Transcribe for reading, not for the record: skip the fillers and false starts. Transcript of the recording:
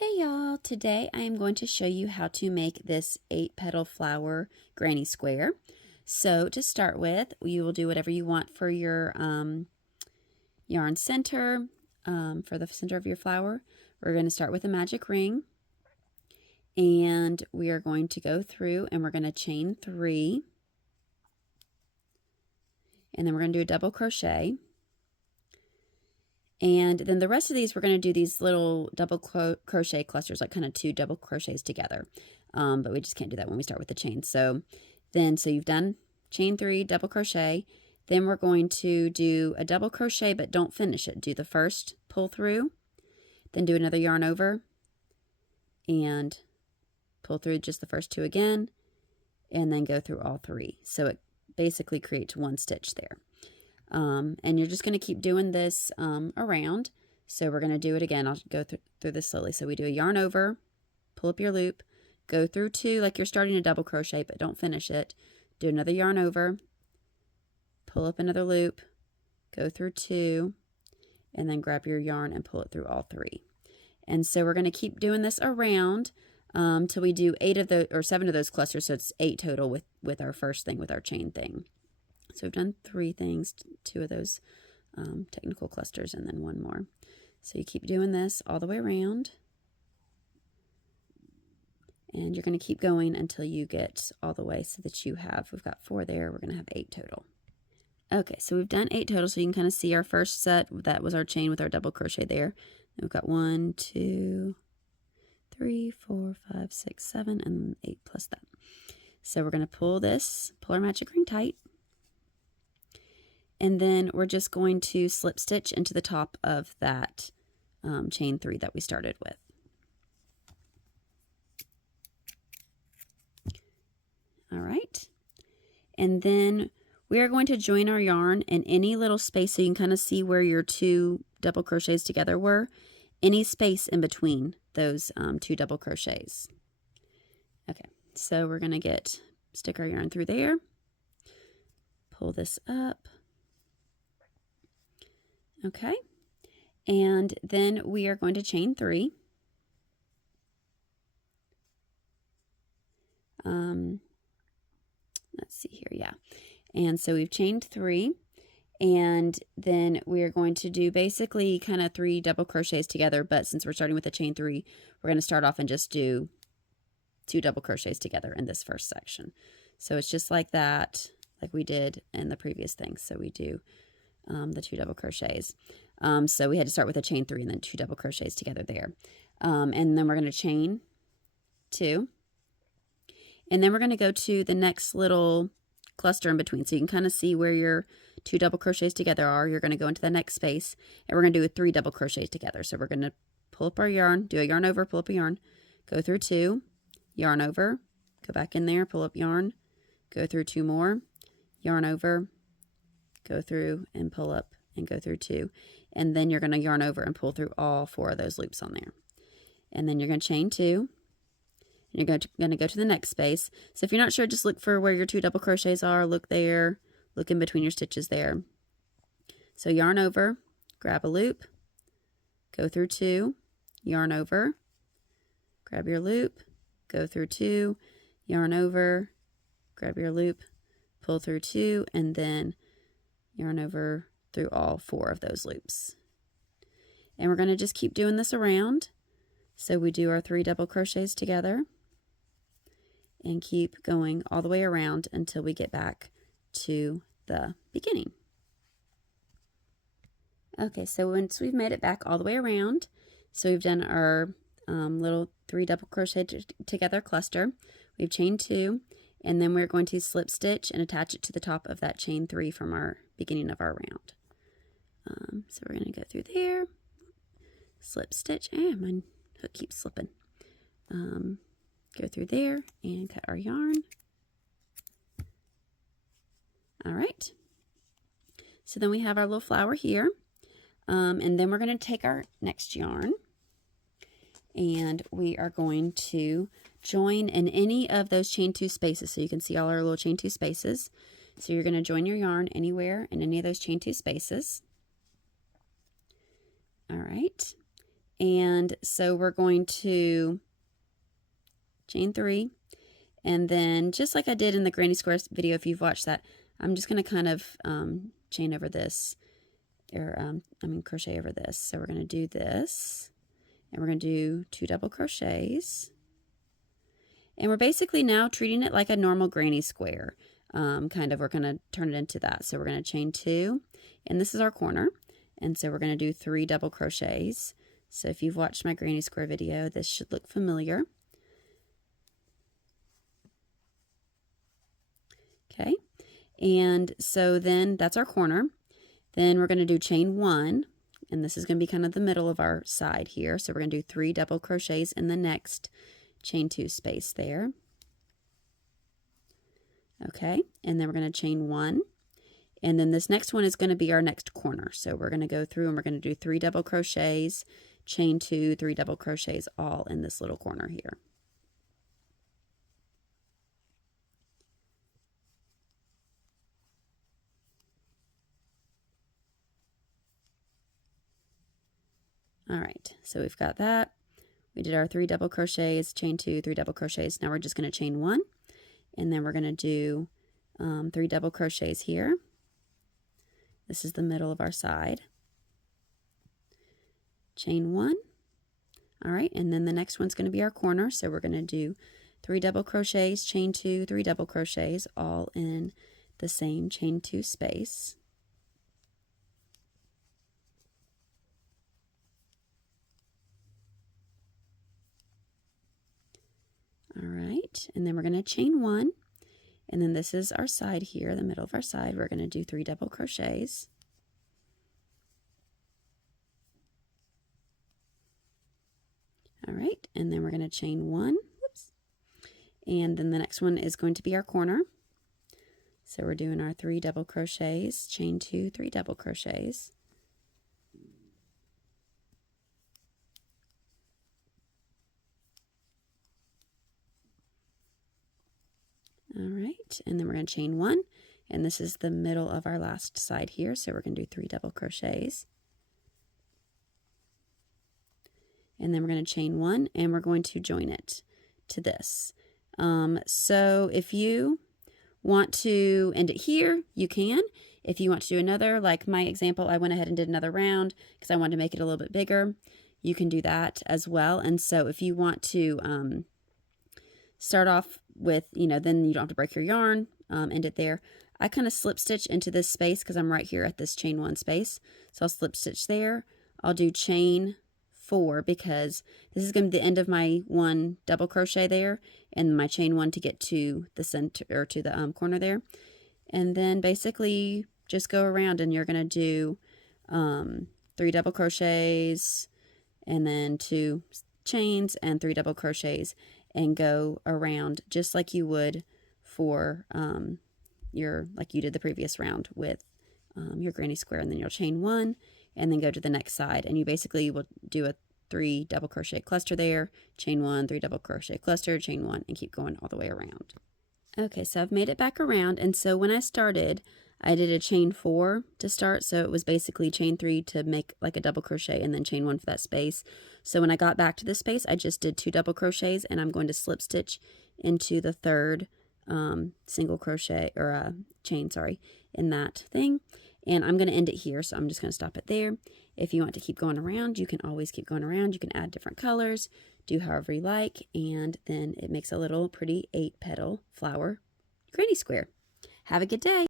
Hey y'all, today I am going to show you how to make this 8-petal flower granny square. So to start with, you will do whatever you want for your yarn center, for the center of your flower. We're going to start with a magic ring, and we are going to go through and we're going to chain 3, and then we're going to do a double crochet. And then the rest of these, we're going to do these little double crochet clusters, like kind of 2 double crochets together. But we just can't do that when we start with the chain. So you've done chain 3, double crochet. Then we're going to do a double crochet, but don't finish it. Do the first pull through, then do another yarn over, and pull through just the first 2 again, and then go through all 3. So it basically creates 1 stitch there. And you're just going to keep doing this around. So we're going to do it again. I'll go through this slowly. So we do a yarn over, pull up your loop, go through 2 like you're starting a double crochet, but don't finish it. Do another yarn over, pull up another loop, go through 2, and then grab your yarn and pull it through all 3. And so we're going to keep doing this around till we do 7 of those clusters. So it's 8 total with our first thing, with our chain thing. So we've done 3 things, 2 of those technical clusters, and then 1 more. So you keep doing this all the way around. And you're going to keep going until you get all the way so that we've got 4 there, we're going to have 8 total. Okay, so we've done 8 total, so you can kind of see our first set. That was our chain with our double crochet there. And we've got 1, 2, 3, 4, 5, 6, 7, and 8 plus that. So we're going to pull our magic ring tight. And then we're just going to slip stitch into the top of that chain 3 that we started with. All right. And then we are going to join our yarn in any little space, so you can kind of see where your 2 double crochets together were, any space in between those 2 double crochets. Okay, so we're going to stick our yarn through there, pull this up. Okay, and then we are going to chain 3. Let's see here, yeah. And so we've chained 3, and then we are going to do basically kind of 3 double crochets together, but since we're starting with a chain 3, we're going to start off and just do 2 double crochets together in this first section. So it's just like that, like we did in the previous thing. So we do the 2 double crochets. So we had to start with a chain 3 and then 2 double crochets together there. And then we're going to chain 2. And then we're going to go to the next little cluster in between. So you can kind of see where your 2 double crochets together are. You're going to go into the next space, and we're going to do 3 double crochets together. So we're going to pull up our yarn, do a yarn over, pull up a yarn, go through 2, yarn over, go back in there, pull up yarn, go through 2 more, yarn over, go through and pull up and go through 2, and then you're going to yarn over and pull through all 4 of those loops on there. And then you're going to chain 2, and you're going to go to the next space. So if you're not sure, just look for where your 2 double crochets are, look there, look in between your stitches there. So yarn over, grab a loop, go through 2, yarn over, grab your loop, go through 2, yarn over, grab your loop, pull through 2, and then yarn over through all 4 of those loops. And we're going to just keep doing this around. So we do our 3 double crochets together and keep going all the way around until we get back to the beginning. Okay, so once we've made it back all the way around, so we've done our little 3 double crochet together cluster, we've chained 2, and then we're going to slip stitch and attach it to the top of that chain 3 from our beginning of our round. So we're going to go through there, slip stitch, and my hook keeps slipping. Go through there and cut our yarn. All right. So then we have our little flower here. And then we're going to take our next yarn, and we are going to join in any of those chain 2 spaces. So you can see all our little chain 2 spaces. So you're going to join your yarn anywhere in any of those chain 2 spaces. All right. And so we're going to chain 3, and then just like I did in the granny square video, if you've watched that, I'm just going to kind of chain over this, or crochet over this. So we're going to do this, and we're going to do 2 double crochets, and we're basically now treating it like a normal granny square. Kind of, we're going to turn it into that. So we're going to chain 2, and this is our corner, and so we're going to do 3 double crochets. So if you've watched my granny square video, this should look familiar. Okay, and so then that's our corner. Then we're going to do chain 1, and this is going to be kind of the middle of our side here. So we're going to do 3 double crochets in the next chain 2 space there. Okay, and then we're going to chain 1, and then this next one is going to be our next corner. So we're going to go through and we're going to do 3 double crochets, chain 2, 3 double crochets, all in this little corner here. All right, so we've got that. We did our 3 double crochets, chain 2, 3 double crochets. Now we're just going to chain 1, and then we're going to do 3 double crochets here. This is the middle of our side. Chain 1. All right, and then the next one's going to be our corner. So we're going to do 3 double crochets, chain 2, 3 double crochets, all in the same chain 2 space. All right, and then we're going to chain 1, and then this is our side here, the middle of our side. We're going to do 3 double crochets. All right, and then we're going to chain 1, whoops, and then the next one is going to be our corner. So we're doing our 3 double crochets, chain 2, 3 double crochets. All right, and then we're going to chain 1, and this is the middle of our last side here, so we're going to do 3 double crochets. And then we're going to chain 1, and we're going to join it to this. So if you want to end it here, you can. If you want to do another, like my example, I went ahead and did another round because I wanted to make it a little bit bigger. You can do that as well. And so if you want to start off with, then you don't have to break your yarn, end it there. I kind of slip stitch into this space because I'm right here at this chain 1 space. So I'll slip stitch there. I'll do chain 4 because this is going to be the end of my 1 double crochet there, and my chain 1 to get to the center, or to the corner there. And then basically just go around, and you're going to do 3 double crochets, and then 2 chains and 3 double crochets, and go around just like you would for like you did the previous round with your granny square. And then you'll chain 1 and then go to the next side, and you basically will do a 3 double crochet cluster there, chain 1, 3 double crochet cluster, chain 1, and keep going all the way around. Okay, so I've made it back around, and so when I started, I did a chain 4 to start, so it was basically chain 3 to make like a double crochet, and then chain 1 for that space. So when I got back to this space, I just did 2 double crochets, and I'm going to slip stitch into the 3rd single crochet, or chain, sorry, in that thing. And I'm going to end it here, so I'm just going to stop it there. If you want to keep going around, you can always keep going around. You can add different colors, do however you like, and then it makes a little pretty 8-petal flower granny square. Have a good day.